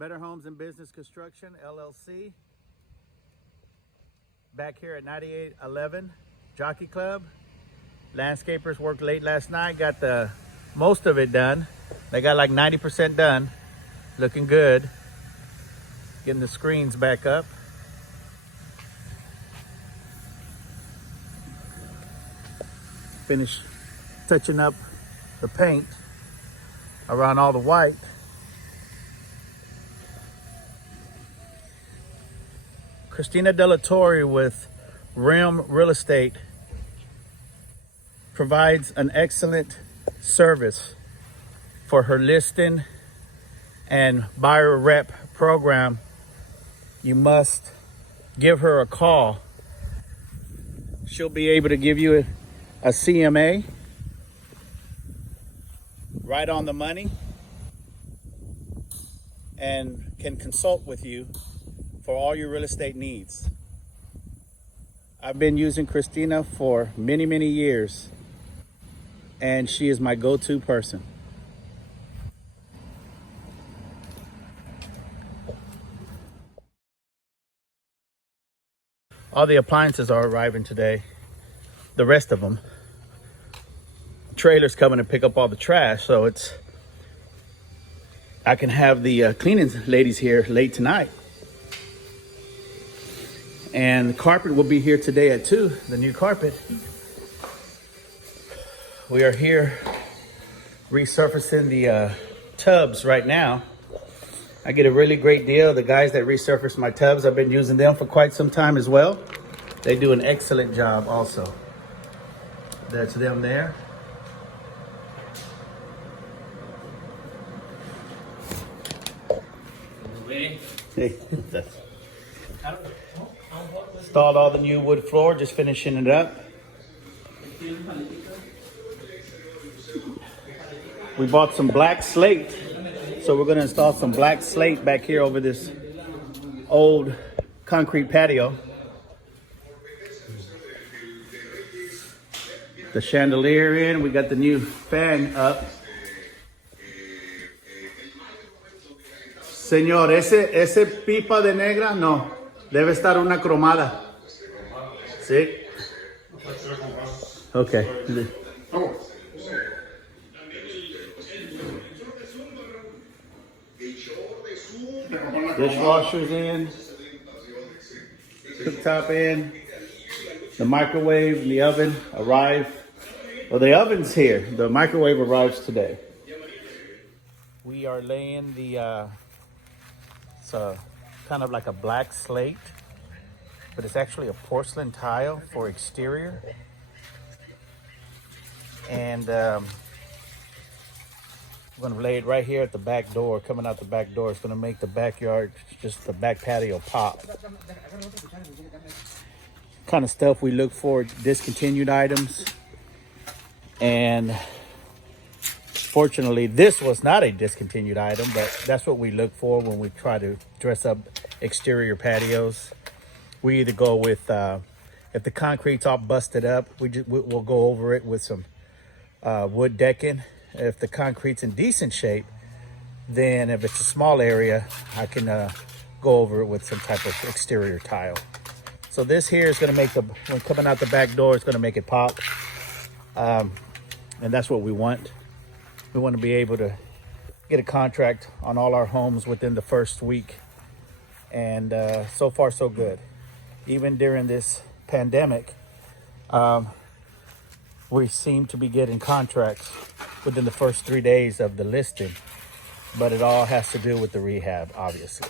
Better Homes and Business Construction, LLC. Back here at 9811 Jockey Club. Landscapers worked late last night, got the most of it done. They got like 90% done. Looking good. Getting the screens back up. Finish touching up the paint around all the white. Christina Della Torre with Rim Real Estate provides an excellent service for her listing and buyer rep program. You must give her a call. She'll be able to give you a CMA right on the money and can consult with you for all your real estate needs. I've been using Christina for many, many years, and she is my go-to person. All the appliances are arriving today. The rest of them. Trailer's coming to pick up all the trash, so I can have the cleaning ladies here late tonight. And the carpet will be here today at 2, the new carpet. We are here resurfacing the tubs right now. I get a really great deal. The guys that resurface my tubs, I've been using them for quite some time as well. They do an excellent job also. That's them there. Hey, installed all the new wood floor, just finishing it up. We bought some black slate, so we're gonna install some black slate back here over this old concrete patio. The chandelier in, we got the new fan up. Señor, ese pipa de negra, no. Debe estar una cromada. ¿Sí? Okay. Dishwasher's in. Cooktop in. The microwave and the oven arrive. Well, the oven's here. The microwave arrives today. We are laying the, it's kind of like a black slate, but it's actually a porcelain tile for exterior. And we're gonna lay it right here at the back door, coming out the back door. It's gonna make the backyard, just the back patio pop. Kind of stuff we look for, discontinued items. And fortunately, this was not a discontinued item, but that's what we look for when we try to dress up exterior patios. We either go with, if the concrete's all busted up, we'll go over it with some wood decking. If the concrete's in decent shape, then if it's a small area, I can go over it with some type of exterior tile. So this here is gonna make when coming out the back door, it's gonna make it pop. And that's what we want. We want to be able to get a contract on all our homes within the first week. And so far, so good. Even during this pandemic, we seem to be getting contracts within the first 3 days of the listing. But it all has to do with the rehab, obviously.